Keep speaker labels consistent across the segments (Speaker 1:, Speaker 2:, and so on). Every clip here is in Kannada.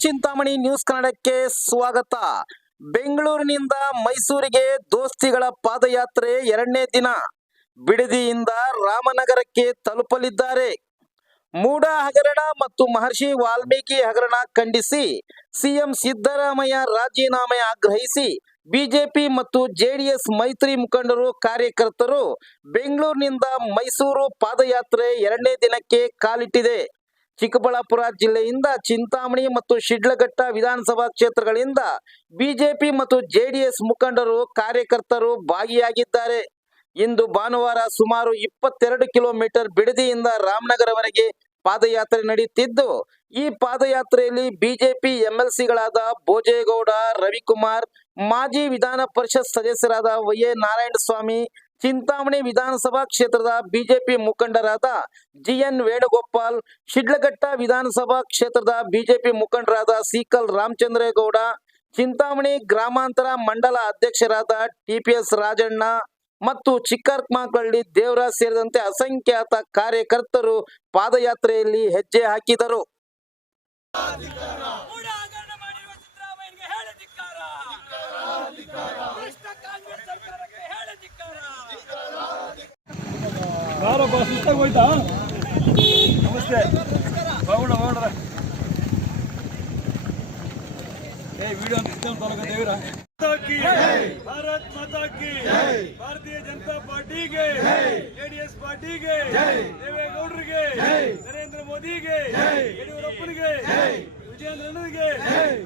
Speaker 1: ಚಿಂತಾಮಣಿ ನ್ಯೂಸ್ ಕನ್ನಡಕ್ಕೆ ಸ್ವಾಗತ. ಬೆಂಗಳೂರಿನಿಂದ ಮೈಸೂರಿಗೆ ದೋಸ್ತಿಗಳ ಪಾದಯಾತ್ರೆ ಎರಡನೇ ದಿನ. ಬಿಡದಿಯಿಂದ ರಾಮನಗರಕ್ಕೆ ತಲುಪಲಿದ್ದಾರೆ. ಮೂಡ ಹಗರಣ ಮತ್ತು ಮಹರ್ಷಿ ವಾಲ್ಮೀಕಿ ಹಗರಣ ಖಂಡಿಸಿ, ಸಿಎಂ ಸಿದ್ದರಾಮಯ್ಯ ರಾಜೀನಾಮೆ ಆಗ್ರಹಿಸಿ, ಬಿಜೆಪಿ ಮತ್ತು ಜೆಡಿಎಸ್ ಮೈತ್ರಿ ಮುಖಂಡರು ಕಾರ್ಯಕರ್ತರು ಬೆಂಗಳೂರಿನಿಂದ ಮೈಸೂರು ಪಾದಯಾತ್ರೆ ಎರಡನೇ ದಿನಕ್ಕೆ ಕಾಲಿಟ್ಟಿದೆ. ಚಿಕ್ಕಬಳ್ಳಾಪುರ ಜಿಲ್ಲೆಯಿಂದ ಚಿಂತಾಮಣಿ ಮತ್ತು ಶಿಡ್ಲಘಟ್ಟ ವಿಧಾನಸಭಾ ಕ್ಷೇತ್ರಗಳಿಂದ ಬಿಜೆಪಿ ಮತ್ತು ಜೆಡಿಎಸ್ ಮುಖಂಡರು ಕಾರ್ಯಕರ್ತರು ಭಾಗಿಯಾಗಿದ್ದಾರೆ. ಇಂದು ಭಾನುವಾರ ಸುಮಾರು ಇಪ್ಪತ್ತೆರಡು ಕಿಲೋಮೀಟರ್ ಬಿಡದಿಯಿಂದ ರಾಮನಗರವರೆಗೆ ಪಾದಯಾತ್ರೆ ನಡೆಯುತ್ತಿದ್ದು, ಈ ಪಾದಯಾತ್ರೆಯಲ್ಲಿ ಬಿಜೆಪಿ ಎಂಎಲ್ಸಿಗಳಾದ ಭೋಜೇಗೌಡ, ರವಿಕುಮಾರ್, ಮಾಜಿ ವಿಧಾನ ಪರಿಷತ್ ಸದಸ್ಯರಾದ ವೈ ಎ ನಾರಾಯಣಸ್ವಾಮಿ ಚಿಂತಾಮಣಿ ವಿಧಾನಸಭಾ ಕ್ಷೇತ್ರದ ಬಿಜೆಪಿ ಮುಖಂಡರಾದ ಜಿಎನ್ ವೇಣುಗೋಪಾಲ್, ಶಿಡ್ಲಘಟ್ಟ ವಿಧಾನಸಭಾ ಕ್ಷೇತ್ರದ ಬಿಜೆಪಿ ಮುಖಂಡರಾದ ಸಿಕಲ್ ರಾಮಚಂದ್ರೇಗೌಡ, ಚಿಂತಾಮಣಿ ಗ್ರಾಮಾಂತರ ಮಂಡಲ ಅಧ್ಯಕ್ಷರಾದ ಟಿಪಿಎಸ್ ರಾಜಣ್ಣ ಮತ್ತು ಚಿಕ್ಕರ್ಕಮಕಳ್ಳಿ ದೇವರಾಜ್ ಸೇರಿದಂತೆ ಅಸಂಖ್ಯಾತ ಕಾರ್ಯಕರ್ತರು ಪಾದಯಾತ್ರೆಯಲ್ಲಿ ಹೆಜ್ಜೆ ಹಾಕಿದರು
Speaker 2: ಭ್ರಷ್ಟ ಕಾಂಗ್ರೆಸ್ ಸರ್ಕಾರಕ್ಕೆ ಹೇಳಿ ಧಿಕ್ಕಾರ
Speaker 3: ಯಾರಪ್ಪ ಸುಸ್ತಾಗಿ ಹೋಯ್ತಾ? ನಮಸ್ತೆ. ಬಾಗುಣ ಬಾಗುಣ ಏ ವಿಡಿಯೋ ನಿತ್ಯ ತಾಲೂಕು ದೇವರ. ಭಾರತ್ ಮಾತಾ ಕಿ ಭಾರತೀಯ ಜನತಾ ಪಾರ್ಟಿಗೆ. ಜೆಡಿಎಸ್ ಪಾರ್ಟಿಗೆ. ದೇವೇಗೌಡರಿಗೆ. ನರೇಂದ್ರ ಮೋದಿಗೆ. ಯಡಿಯೂರಪ್ಪನಿಗೆ. ವಿಜಯೇಂದ್ರನಿಗೆ.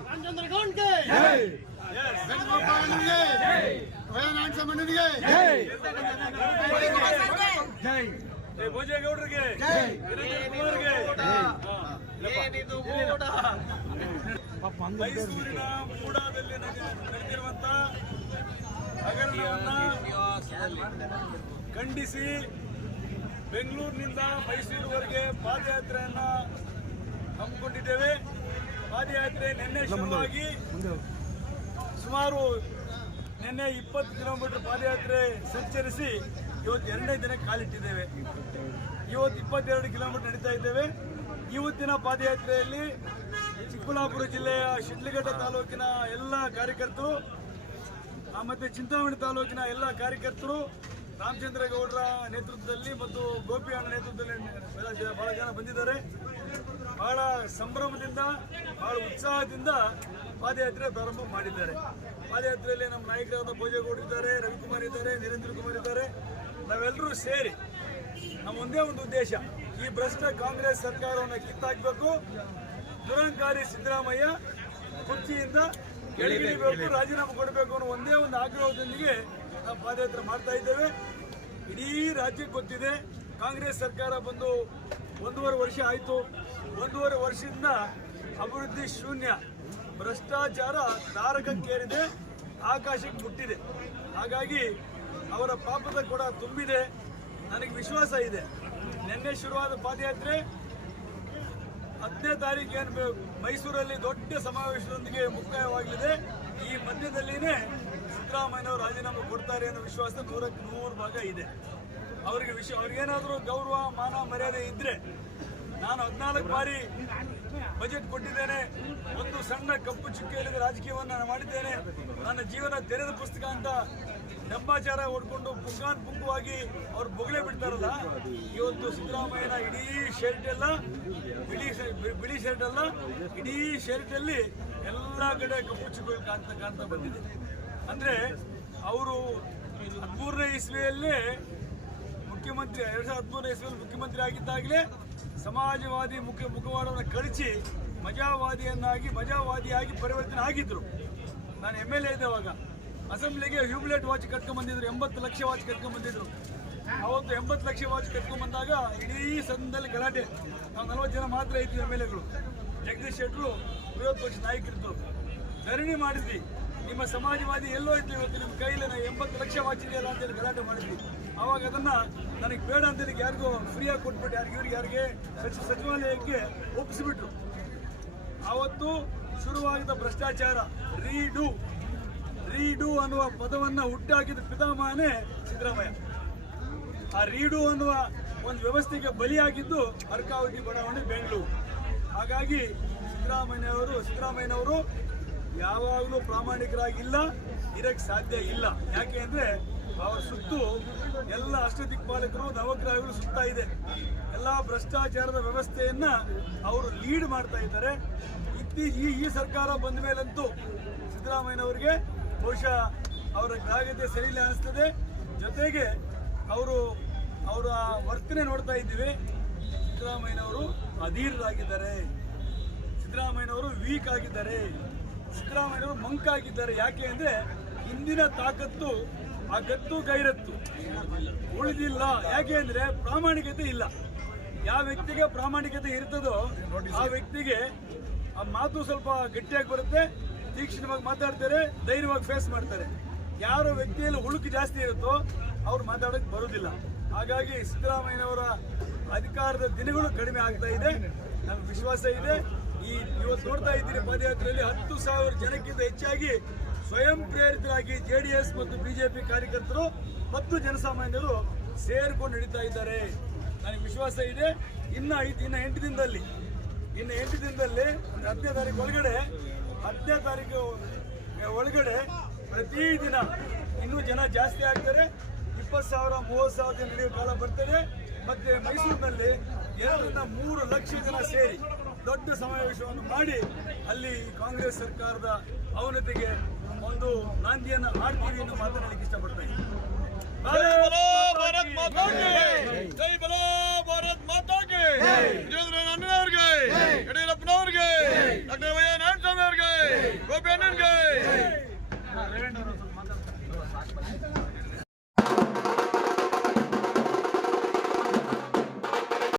Speaker 3: ರಾಮಚಂದ್ರ ಗೌಡ್ಗೆ ಜೈ ಭೋಜೇಗೌಡರಿಗೆ ಮೈಸೂರಿನ ಮೂಡಾದಲ್ಲಿ ನಡೆದಿರುವಂತ ಹಗರಣವನ್ನ ಖಂಡಿಸಿ ಬೆಂಗಳೂರಿನಿಂದ ಮೈಸೂರುವರೆಗೆ ಪಾದಯಾತ್ರೆಯನ್ನ ಹಮ್ಮಿಕೊಂಡಿದ್ದೇವೆ. ಪಾದಯಾತ್ರೆ ನಿನ್ನೆ ಶುರುವಾಗಿ ಸುಮಾರು ನಿನ್ನೆ ಇಪ್ಪತ್ತು ಕಿಲೋಮೀಟರ್ ಪಾದಯಾತ್ರೆ ಸಂಚರಿಸಿ ಇವತ್ತು ಎರಡನೇ ದಿನ ಕಾಲಿಟ್ಟಿದ್ದೇವೆ. ಇವತ್ತು ಇಪ್ಪತ್ತೆರಡು ಕಿಲೋಮೀಟರ್ ನಡೀತಾ ಇದ್ದೇವೆ. ಇವತ್ತಿನ ಪಾದಯಾತ್ರೆಯಲ್ಲಿ ಚಿಕ್ಕಬಳ್ಳಾಪುರ ಜಿಲ್ಲೆಯ ಶಿಡ್ಲಘಟ್ಟ ತಾಲೂಕಿನ ಎಲ್ಲ ಕಾರ್ಯಕರ್ತರು ಮತ್ತು ಚಿಂತಾಮಣಿ ತಾಲೂಕಿನ ಎಲ್ಲ ಕಾರ್ಯಕರ್ತರು ರಾಮಚಂದ್ರೇಗೌಡರ ನೇತೃತ್ವದಲ್ಲಿ ಮತ್ತು ಗೋಪಿ ಅಣ್ಣ ನೇತೃತ್ವದಲ್ಲಿ ಬಹಳ ಜನ ಬಂದಿದ್ದಾರೆ. ಬಹಳ ಸಂಭ್ರಮದಿಂದ, ಬಹಳ ಉತ್ಸಾಹದಿಂದ ಪಾದಯಾತ್ರೆ ಪ್ರಾರಂಭ ಮಾಡಿದ್ದಾರೆ. ಪಾದಯಾತ್ರೆಯಲ್ಲಿ ನಮ್ಮ ನಾಯಕರಾದ ಭೋಜೇಗೌಡ ಇದ್ದಾರೆ, ರವಿಕುಮಾರ್ ಇದ್ದಾರೆ ನಿರೇಂದ್ರ ಕುಮಾರ್ ಇದ್ದಾರೆ. ನಾವೆಲ್ಲರೂ ಸೇರಿ ನಮ್ಮ ಒಂದೇ ಒಂದು ಉದ್ದೇಶ, ಈ ಭ್ರಷ್ಟ ಕಾಂಗ್ರೆಸ್ ಸರ್ಕಾರವನ್ನು ಕಿತ್ತಾಕಬೇಕು. ದುರಂಕಾರಿ ಸಿದ್ದರಾಮಯ್ಯ ಕುರ್ಚಿಯಿಂದ ಕೆಳಗಿಳಿಬೇಕು, ರಾಜೀನಾಮೆ ಕೊಡಬೇಕು ಅನ್ನೋ ಒಂದೇ ಒಂದು ಆಗ್ರಹದೊಂದಿಗೆ ನಾವು ಪಾದಯಾತ್ರೆ ಮಾಡ್ತಾ ಇದ್ದೇವೆ. ಇಡೀ ರಾಜ್ಯಕ್ಕೆ ಗೊತ್ತಿದೆ, ಕಾಂಗ್ರೆಸ್ ಸರ್ಕಾರ ಬಂದು ಒಂದೂವರೆ ವರ್ಷ ಆಯಿತು. ಒಂದೂವರೆ ವರ್ಷದಿಂದ ಅಭಿವೃದ್ಧಿ ಶೂನ್ಯ. ಭ್ರಷ್ಟಾಚಾರ ತಾರಕಕ್ಕೇರಿದೆ, ಆಕಾಶಕ್ಕೆ ಮುಟ್ಟಿದೆ. ಹಾಗಾಗಿ ಅವರ ಪಾಪದ ಕೂಡ ತುಂಬಿದೆ. ನನಗೆ ವಿಶ್ವಾಸ ಇದೆ. ನಿನ್ನೆ ಶುರುವಾದ ಪಾದಯಾತ್ರೆ ಹತ್ತನೇ ತಾರೀಕು ಏನು ಮೈಸೂರಲ್ಲಿ ದೊಡ್ಡ ಸಮಾವೇಶದೊಂದಿಗೆ ಮುಕ್ತಾಯವಾಗಲಿದೆ. ಈ ಮಧ್ಯದಲ್ಲಿನೇ ಸಿದ್ದರಾಮಯ್ಯನವರು ರಾಜೀನಾಮೆ ಕೊಡ್ತಾರೆ ಅನ್ನೋ ವಿಶ್ವಾಸ ನೂರಕ್ಕೆ ನೂರು ಭಾಗ ಇದೆ. ಅವರಿಗೆ ವಿಶ್ವ, ಅವ್ರಿಗೇನಾದರೂ ಗೌರವ, ಮಾನ, ಮರ್ಯಾದೆ ಇದ್ದರೆ ನಾನು ಹದಿನಾಲ್ಕು ಬಾರಿ ಬಜೆಟ್ ಕೊಟ್ಟಿದ್ದೇನೆ. ಒಂದು ಸಣ್ಣ ಕಪ್ಪು ಚುಕ್ಕೆಯಲ್ಲಿ ರಾಜಕೀಯವನ್ನು ನಾನು ಮಾಡಿದ್ದೇನೆ. ನನ್ನ ಜೀವನ ತೆರೆದ ಪುಸ್ತಕ ಅಂತ ಡಂಬಾಚಾರ ಹೊಡ್ಕೊಂಡು ಪುಂಗಾನ್ ಪುಂಗುವಾಗಿ ಅವ್ರು ಬೊಗಳೆ ಬಿಡ್ತಾರಲ್ಲ ಇವತ್ತು ಸಿದ್ದರಾಮಯ್ಯನ ಇಡೀ ಶರ್ಟ್ ಎಲ್ಲ ಬಿಳಿ ಬಿಳಿ ಶರ್ಟ್ ಅಲ್ಲ ಇಡೀ ಶರ್ಟ್ ಅಲ್ಲಿ ಎಲ್ಲ ಕಡೆ ಕಪ್ಪು ಚುಕ್ಕಗಳು ಕಾಣ್ತಾ ಕಾಣ್ತಾ ಬಂದಿದೆ. ಅಂದ್ರೆ ಅವರು ಹದಿಮೂರನೇ ಇಸ್ವಿಯಲ್ಲೇ ಮುಖ್ಯಮಂತ್ರಿ, ಎರಡ್ ಸಾವಿರದ ಹದಿಮೂರನೇ ಇಸ್ವಿಯಲ್ಲಿ ಮುಖ್ಯಮಂತ್ರಿ ಆಗಿದ್ದಾಗಲೇ ಸಮಾಜವಾದಿ ಮುಖ್ಯ ಮುಖವಾಡವನ್ನು ಕಳಿಸಿ ಮಜಾವಾದಿಯನ್ನಾಗಿ ಮಜಾವಾದಿಯಾಗಿ ಪರಿವರ್ತನೆ ಆಗಿದ್ರು. ನಾನು ಎಂ ಎಲ್ ಎ ಇದ್ದವಾಗ ಅಸೆಂಬ್ಲಿಗೆ ಹ್ಯೂಬ್ಲೆಟ್ ವಾಚ್ ಕಟ್ಕೊಂಡ್ ಬಂದಿದ್ರು, ಎಂಬತ್ತು ಲಕ್ಷ ವಾಚ್ ಕಟ್ಕೊಂಡ್ ಬಂದಿದ್ರು. ಅವತ್ತು ಎಂಬತ್ತು ಲಕ್ಷ ವಾಚ್ ಕಟ್ಕೊಂಡ್ ಬಂದಾಗ ಇಡೀ ಸದನದಲ್ಲಿ ಗಲಾಟೆ. ನಾವು ನಲವತ್ತು ಜನ ಮಾತ್ರ ಇದ್ವಿ ಎಂ ಎಲ್ ಎಗಳು. ಜಗದೀಶ್ ಶೆಟ್ಟರು, ವಿರೋಧ ಪಕ್ಷ ನಾಯಕರಿದ್ದರು ಧರಣಿ ಮಾಡಿದ್ವಿ. ನಿಮ್ಮ ಸಮಾಜವಾದಿ ಎಲ್ಲೋ ಇತ್ತು ಇವತ್ತು, ನಿಮ್ಮ ಕೈಯಲ್ಲಿ ಎಂಬತ್ತು ಲಕ್ಷ ವಾಚ್ ಇದೆಯಲ್ಲ ಅಂತೇಳಿ ಗಲಾಟೆ ಮಾಡಿದ್ವಿ. ಅವಾಗ ಅದನ್ನ ನನಗೆ ಬೇಡ ಅಂತೇಳಿ ಯಾರಿಗೋ ಫ್ರೀಯಾಗಿ ಕೊಟ್ಬಿಟ್ಟು ಯಾರಿಗೆ ಇವ್ರಿಗೆ ಯಾರಿಗೆ ಸಚಿವ ಸಚಿವಾಲಯಕ್ಕೆ ಒಪ್ಪಿಸಿಬಿಟ್ರು. ಆವತ್ತು ಶುರುವಾಗಿದ್ದ ಭ್ರಷ್ಟಾಚಾರ, ರೀಡು. ರೀಡು ಅನ್ನುವ ಪದವನ್ನ ಹುಟ್ಟಾಕಿದ ಪಿತಾಮಹನೇ ಸಿದ್ದರಾಮಯ್ಯ. ಆ ರೀಡು ಅನ್ನುವ ಒಂದು ವ್ಯವಸ್ಥೆಗೆ ಬಲಿಯಾಗಿದ್ದು ಅರ್ಕಾವತಿ ಬಡಾವಣೆ ಬೆಂಗಳೂರು. ಹಾಗಾಗಿ ಸಿದ್ದರಾಮಯ್ಯವರು ಸಿದ್ದರಾಮಯ್ಯನವರು ಯಾವಾಗಲೂ ಪ್ರಾಮಾಣಿಕರಾಗಿಲ್ಲ ಇರಕ್ಕೆ ಸಾಧ್ಯ ಇಲ್ಲ. ಯಾಕೆ ಅಂದ್ರೆ ಅವರ ಸುತ್ತು ಎಲ್ಲ ಅಷ್ಟದಿಕ್ಪಾಲಕರು ನವಗ್ರಹಗಳು ಸುತ್ತಾ ಇದೆ. ಎಲ್ಲ ಭ್ರಷ್ಟಾಚಾರದ ವ್ಯವಸ್ಥೆಯನ್ನ ಅವರು ಲೀಡ್ ಮಾಡ್ತಾ ಇದ್ದಾರೆ. ಇತ್ತೀಚೆ, ಈ ಸರ್ಕಾರ ಬಂದ ಮೇಲಂತೂ ಸಿದ್ದರಾಮಯ್ಯನವರಿಗೆ ಬಹುಶಃ ಅವರ ಗ್ರಾಹ್ಯತೆ ಸರಿಯಿಲ್ಲ ಅನಿಸ್ತದೆ. ಜೊತೆಗೆ ಅವರು, ಅವರ ವರ್ತನೆ ನೋಡ್ತಾ ಇದ್ದೀವಿ. ಸಿದ್ದರಾಮಯ್ಯನವರು ಅಧೀರರಾಗಿದ್ದಾರೆ. ಸಿದ್ದರಾಮಯ್ಯನವರು ವೀಕ್ ಆಗಿದ್ದಾರೆ. ಸಿದ್ದರಾಮಯ್ಯನವರು ಮಂಕ್ ಆಗಿದ್ದಾರೆ ಯಾಕೆ ಅಂದರೆ ಹಿಂದಿನ ತಾಕತ್ತು ಆ ಗತ್ತು ಗೈರತ್ತು ಉಳಿದಿಲ್ಲ. ಯಾಕೆ ಅಂದ್ರೆ ಪ್ರಾಮಾಣಿಕತೆ ಇಲ್ಲ. ಯಾವ ವ್ಯಕ್ತಿಗೆ ಪ್ರಾಮಾಣಿಕತೆ ಇರ್ತದೋ ಆ ವ್ಯಕ್ತಿಗೆ ಆ ಮಾತು ಸ್ವಲ್ಪ ಗಟ್ಟಿಯಾಗಿ ಬರುತ್ತೆ, ತೀಕ್ಷ್ಣವಾಗಿ ಮಾತಾಡ್ತಾರೆ, ಧೈರ್ಯವಾಗಿ ಫೇಸ್ ಮಾಡ್ತಾರೆ. ಯಾರ ವ್ಯಕ್ತಿಯಲ್ಲಿ ಹುಳುಕು ಜಾಸ್ತಿ ಇರುತ್ತೋ ಅವ್ರು ಮಾತಾಡೋಕೆ ಬರೋದಿಲ್ಲ. ಹಾಗಾಗಿ ಸಿದ್ದರಾಮಯ್ಯನವರ ಅಧಿಕಾರದ ದಿನಗಳು ಕಡಿಮೆ ಆಗ್ತಾ ಇದೆ. ನಮ್ಗೆ ವಿಶ್ವಾಸ ಇದೆ. ಈ ಇವತ್ತು ನೋಡ್ತಾ ಇದ್ದೀರಿ ಪಾದಯಾತ್ರೆಯಲ್ಲಿ ಹತ್ತು ಸಾವಿರ ಜನಕ್ಕಿಂತ ಹೆಚ್ಚಾಗಿ ಸ್ವಯಂ ಪ್ರೇರಿತರಾಗಿ ಜೆಡಿಎಸ್ ಮತ್ತು ಬಿಜೆಪಿ ಕಾರ್ಯಕರ್ತರು ಮತ್ತು ಜನಸಾಮಾನ್ಯರು ಸೇರಿಕೊಂಡು ನಡೀತಾ ಇದ್ದಾರೆ. ನನಗೆ ವಿಶ್ವಾಸ ಇದೆ. ಇನ್ನ ಐದು, ಇನ್ನ ಎಂಟು ದಿನದಲ್ಲಿ, ಇನ್ನು ಎಂಟು ದಿನದಲ್ಲಿ ಹತ್ತನೇ ತಾರೀಕು ಒಳಗಡೆ, ಹತ್ತನೇ ತಾರೀಕು ಒಳಗಡೆ ಪ್ರತಿದಿನ ಇನ್ನೂ ಜನ ಜಾಸ್ತಿ ಆಗ್ತಾರೆ. ಇಪ್ಪತ್ತು ಸಾವಿರ, ಮೂವತ್ತು ಸಾವಿರ ನಡೆಯುವ ಕಾಲ ಬರ್ತದೆ. ಮತ್ತೆ ಮೈಸೂರಿನಲ್ಲಿ ಎರಡರಿಂದ ಮೂರು ಲಕ್ಷ ಜನ ಸೇರಿ ದೊಡ್ಡ ಸಮಾವೇಶವನ್ನು ಮಾಡಿ ಅಲ್ಲಿ ಕಾಂಗ್ರೆಸ್ ಸರ್ಕಾರದ ಅವನತಿಗೆ ಒಂದು ನಾಂದಿಯನ್ನು ಆಡ್ತೀವಿ ಎಂದು ಮಾತನಾಡಲಿಕ್ಕೆ ಇಷ್ಟಪಡ್ತೇನೆ ಜೈ ಬಲೋ ಭಾರತ್ ಮಾತಾ